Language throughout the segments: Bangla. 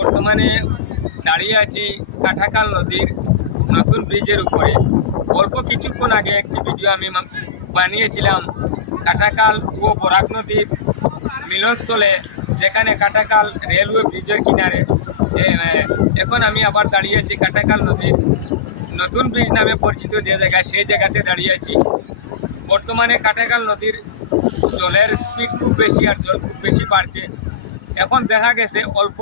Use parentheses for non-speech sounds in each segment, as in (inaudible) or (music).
বর্তমানে দাঁড়িয়ে আছি কাঠাকাল নদীর নতুন ব্রিজের উপরে। অল্প কিছুক্ষণ আগে একটি ভিডিও আমি বানিয়েছিলাম কাঠাকাল ও বরাক নদীর মিলনস্থলে, যেখানে কাটাকাল রেলওয়ে ব্রিজের কিনারে। এখন আমি আবার দাঁড়িয়ে আছি কাটাকাল নদীর নতুন ব্রিজ নামে পরিচিত যে জায়গায়, সেই জায়গাতে দাঁড়িয়ে আছি। বর্তমানে কাটাকাল নদীর জলের স্পিড খুব বেশি আর জল খুব বেশি বাড়ছে। এখন দেখা গেছে অল্প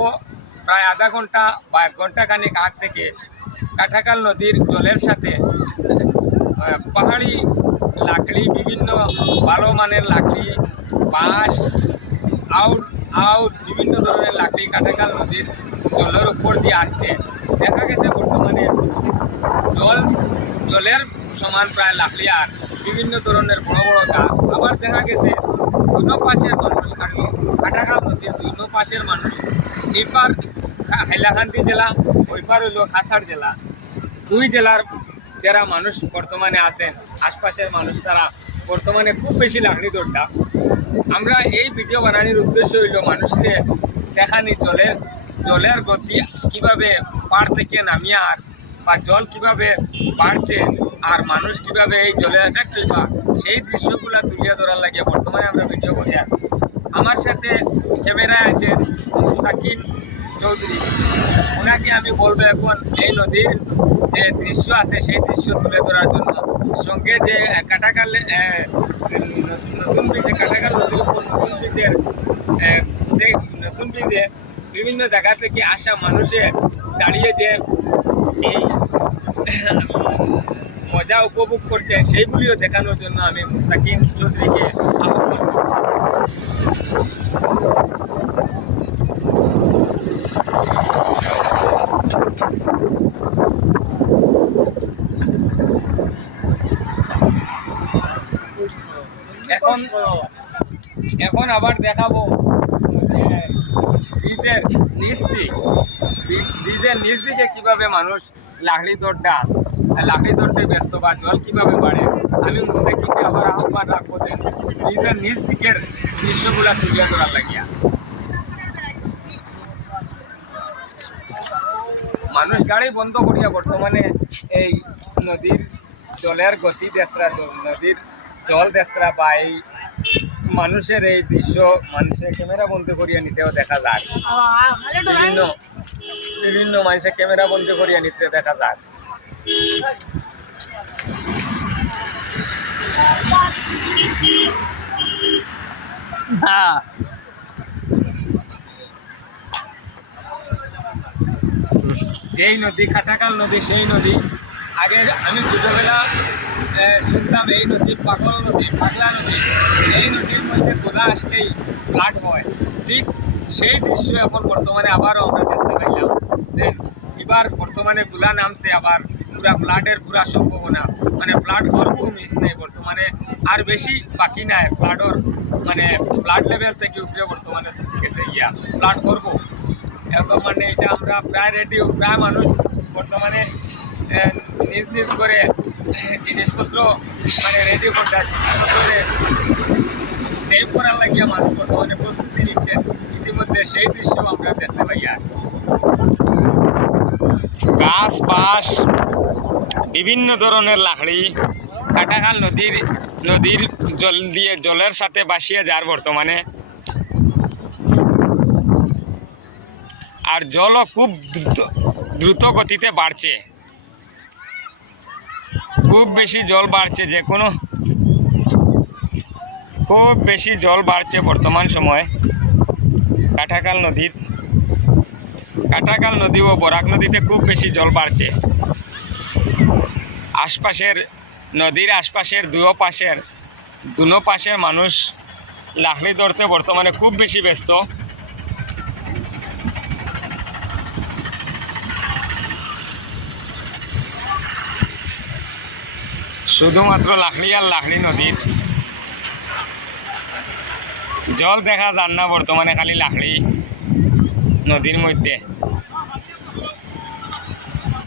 প্রায় আধা ঘণ্টা বা এক ঘণ্টা খানিক আগ থেকে কাটাকাল নদীর জলের সাথে পাহাড়ি লাকড়ি, বিভিন্ন ভালো মানের লাকড়ি, বাঁশ আউট আউট বিভিন্ন ধরনের লাকড়ি কাঠাকাল নদীর জলের উপর দিয়ে আসছে। দেখা গেছে বর্তমানে জল, জলের সমান প্রায় লাকড়ি আর বিভিন্ন ধরনের বড় বড় গাছ। আবার দেখা গেছে দুনো পাশের মানুষ খালি কাটাকাল নদীর দুনো পাশের মানুষ। খা- হাইলাকান্দি জেলা, ওইবার হইল কাছাড় জেলা। দুই জেলার যারা মানুষ বর্তমানে আছেন, আশপাশের মানুষ তারা বর্তমানে খুব বেশি লাকড়ি দৌড়টা আমরা এই ভিডিও বানানোর উদ্দেশ্য হইল মানুষকে দেখানি জলের জলের গতি কীভাবে পাড় থেকে নামিয়ে আর, বা জল কীভাবে বাড়ছে আর মানুষ কীভাবে এই জলে এফেক্ট হইবা সেই দৃশ্যগুলা তুলিয়া ধরার লাগে বর্তমানে আমরা ভিডিও করি আমার সাথে ক্যামেরায় আছে মুস্তাকিম চৌধুরী। ওনাকে আমি বলব এখন এই নদীর যে দৃশ্য আছে, সেই দৃশ্য তুলে ধরার জন্য। সঙ্গে যে কাটাকাল নতুন ব্রিজে কাটাকাল নদীর উপর নতুন যে নতুন ব্রিজে বিভিন্ন জায়গা থেকে আসা মানুষে দাঁড়িয়ে যে এই (laughs) মজা উপভোগ করছে সেইগুলিও দেখানোর জন্য আমি মুস্তাকিম চৌধুরীকে আহ্বান এখন এখন আবার দেখাবো ব্রিজের নিচ দিক ব্রি- ব্রিজের নিচ দিকে কীভাবে মানুষ লাকড়ি দৌড়টা লাকড়ি দৌড়তে ব্যস্ত বা জল কীভাবে বাড়ে? আমি মুস্তাকিকে আবার আহ্বান রাখব যে ব্রিজের নিচ দিকের দৃশ্যগুলা তুলিয়া ধরার লাগিয়া। মানুষ গাড়ি বন্ধ করিয়া বর্তমানে এই নদীর জলের গতি দেখরা নদীর জল দেখরা বা এই মানুষের এই দৃশ্য মানুষের ক্যামেরা বন্ধ করিয়া নিতেও দেখা যায়। বিভিন্ন বিভিন্ন মানুষের ক্যামেরা বন্ধ করিয়া নিতে দেখা যায় হ্যাঁ যেই নদী খাটাকাল নদী, সেই নদী। আগে আমি ছোটবেলা শুনতাম এই নদী, পাগল নদী, পাগলা নদী। এই নদীর মধ্যে গোলা আসলেই ফ্লাট হয়। ঠিক সেই দৃশ্য এখন বর্তমানে আবারও আমরা দেখতে পাইলাম। যে এবার বর্তমানে গুলা নামছে আবার, পুরা ফ্লাটের পুরা সম্ভাবনা। মানে ফ্লাট হওয়ার কোনো মিস নেই বর্তমানে। আর বেশি বাকি নাই, ফ্লাডর মানে ফ্লাড লেভেল থেকে উপরে বর্তমানে গেছে ইয়া ফ্লাট করব এখন মানে এটা আমরা প্রায় রেডিও প্রায় মানুষ বর্তমানে নিজ নিজ করে জিনিসপত্র মানে রেডি করতে সেভ করার লাগিয়ে মানুষ বর্তমানে প্রস্তুতি নিচ্ছেন সেই দৃশ্য আমরা দেখতে পাই আর গাছ, বাঁশ, বিভিন্ন ধরনের লাকড়ি কাটাখাল নদীর নদীর জল দিয়ে জলের সাথে বাসিয়ে যার বর্তমানে। আর জলও খুব দ্রুত দ্রুত গতিতে বাড়ছে। খুব বেশি জল বাড়ছে যে কোনো, খুব বেশি জল বাড়ছে বর্তমান সময়। কাটাকাল নদীর কাটাকাল নদী ও বরাক নদীতে খুব বেশি জল বাড়ছে। আশপাশের নদীর আশপাশের দুও পাশের দুনো পাশের মানুষ লাকড়ি ধরতে বর্তমানে খুব বেশি ব্যস্ত। শুধুমাত্র লাকড়ি আর লাকড়ি নদীর জল দেখা যান না বর্তমানে খালি লাকড়ি নদীর মধ্যে।